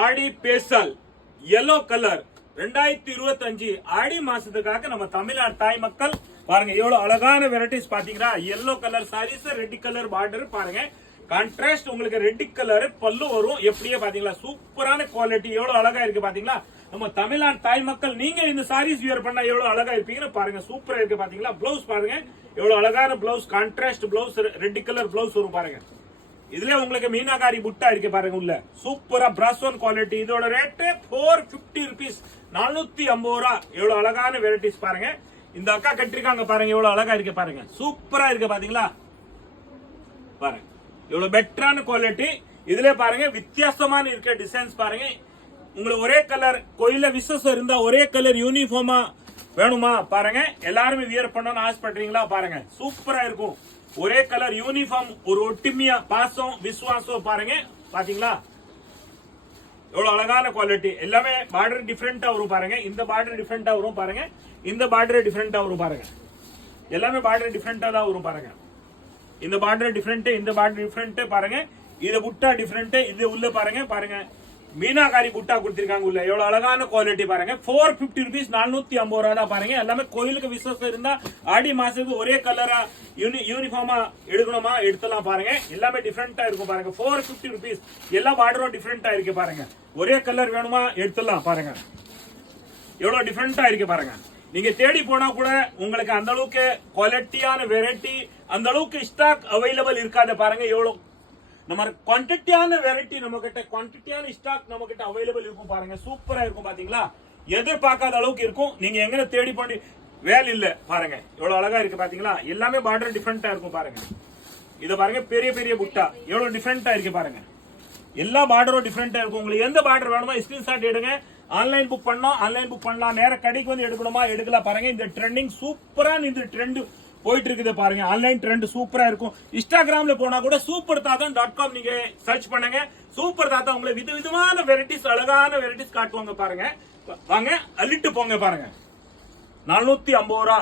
ஆடி Basel yellow colour 2025 ஆடி மாசத்துக்காக நம்ம தமிழ்நாடு தாய் மக்கள் பாருங்க எவ்வளவு அழகான வெரைட்டிஸ் பாத்தீங்களா. yellow colour saris, red colour border பாருங்க. கான்ட்ராஸ்ட் உங்களுக்கு ரெட் கலர் பல்லு வரும். எப்படியே பாத்தீங்களா சூப்பரான குவாலிட்டி, எவ்வளவு அழகா இருக்கு பாத்தீங்களா. நம்ம தமிழ்நாடு தாய் மக்கள் நீங்க இந்த சாரீஸ் வியர் பண்ணா எவ்வளவு அழகா இருப்பீங்கன்னு பாருங்க. சூப்பரா இருக்கு பாத்தீங்களா. பிளவுஸ் பாருங்க எவ்வளவு அழகான blouse, contrast blouse, red colour blouse வரும் பாருங்க. இதுல உங்களுக்கு மீனாகாரி புட்டா இருக்கு பாருங்க உள்ள. சூப்பரா பிராஸ்வன் குவாலிட்டி. இதோட ரேட் 450 rupees, 450 ரூபா. எவ்வளவு அழகான வெரைட்டிஸ் பாருங்க. இந்த அக்கா கட்டிருக்காங்க பாருங்க எவ்வளவு அழகா இருக்கு பாருங்க. சூப்பரா இருக்கு பாத்தீங்களா. பாருங்க எவ்வளவு பெட்டரான குவாலிட்டி. இதுல பாருங்க வித்தியாசமான இருக்க டிசைன்ஸ் பாருங்க. உங்களுக்கு ஒரே கலர் கோயில விசேஷம் இருந்தா ஒரே கலர் யூனிஃபார்மா வேணுமா பாருங்க. எல்லாருமே வியர் பண்ணணும்னு ஆசைப்படுறீங்களா பாருங்க. சூப்பரா இருக்கும். ஒரே கலர் யூனிஃபார்ம், ஒரு ஒட்டுமையா பாசம் விசுவாசம் பாருங்க. பாத்தீங்களா எவ்வளவு அழகான குவாலிட்டி. எல்லாமே பார்டர் டிஃபரெண்டா வரும் பாருங்க. இந்த பார்டர் டிஃபரெண்டா வரும் பாருங்க. இந்த பார்டர் டிஃபரெண்டா வரும் பாருங்க. எல்லாமே பார்டர் டிஃபரெண்டா தான் வரும் பாருங்க. இந்த பார்டர் டிஃபரெண்ட், இந்த பார்டர் டிஃபரெண்ட் பாருங்க. இது புட்டா டிஃபரெண்ட். இது உள்ள பாருங்க பாருங்க மீனாகாரி புட்டா கொடுத்திருக்காங்க உள்ள. எவ்வளவு அழகான குவாலிட்டி பாருங்க. 450 rupees, 450 ரூபா தான் பாருங்க. எல்லாமே கோயிலுக்கு விசேஷம் இருந்தா ஆடி மாசத்துக்கு ஒரே கலரா யூனிஃபார்மா எடுக்கணுமா எடுத்தலாம் பாருங்க. எல்லாமே டிஃபரெண்டா இருக்கும் பாருங்க. 450 rupees. எல்லா பார்டரும் டிஃபரெண்டா இருக்கு பாருங்க. ஒரே கலர் வேணுமா எடுத்துலாம் பாருங்க. எவ்வளவு டிஃபரெண்டா இருக்கு பாருங்க. நீங்க தேடி போனா கூட உங்களுக்கு அந்த அளவுக்கு குவாலிட்டியான வெரைட்டி, அந்த அளவுக்கு ஸ்டாக் அவைலபிள் இருக்காது பாருங்க. எவ்வளவு நம்ம குவான்டிட்டியான வெரைட்டி நம்ம கிட்ட, குவான்டிட்டியான ஸ்டாக் நம்ம கிட்ட அவைலபிள் இருக்கும் பாருங்க. சூப்பரா இருக்கும் பாத்தீங்களா. எதிர்பார்க்காத அளவுக்கு இருக்கும். நீங்க எங்க தேடி பண்ணி வேலை இல்ல பாருங்க. எவ்வளவு அழகா இருக்கு பாத்தீங்களா. எல்லாமே பார்டர் டிஃபரெண்டா இருக்கும் பாருங்க. இத பாருங்க பெரிய பெரிய புட்டா எவ்வளவு டிஃபரெண்டா இருக்கு பாருங்க. எல்லா பார்டரும் டிஃபரெண்டா இருக்கும். உங்களுக்கு எந்த பார்டர் வேணுமோ ஸ்கிரீன்ஷாட் எடுங்க. ஆன்லைன் புக் பண்ணோம், ஆன்லைன் புக் பண்ணலாம். நேர கடைக்கு வந்து எடுக்கணுமா எடுக்கலாம் பாருங்க. இந்த ட்ரெண்டிங் சூப்பரா இந்த ட்ரெண்ட் போயிட்டு இருக்குது பாருங்க. ஆன்லைன் ட்ரெண்ட் சூப்பரா இருக்கும். இன்ஸ்டாகிராம்ல போனா கூட சூப்பர் தாத்தா.com நீங்க சர்ச் பண்ணுங்க. சூப்பர் தாத்தா உங்களுக்கு விதவிதமான வெரைட்டிஸ், அழகான வெரைட்டிஸ் காட்டுவாங்க பாருங்க. வாங்க அள்ளிட்டு போங்க பாருங்க. 450 ரூபா.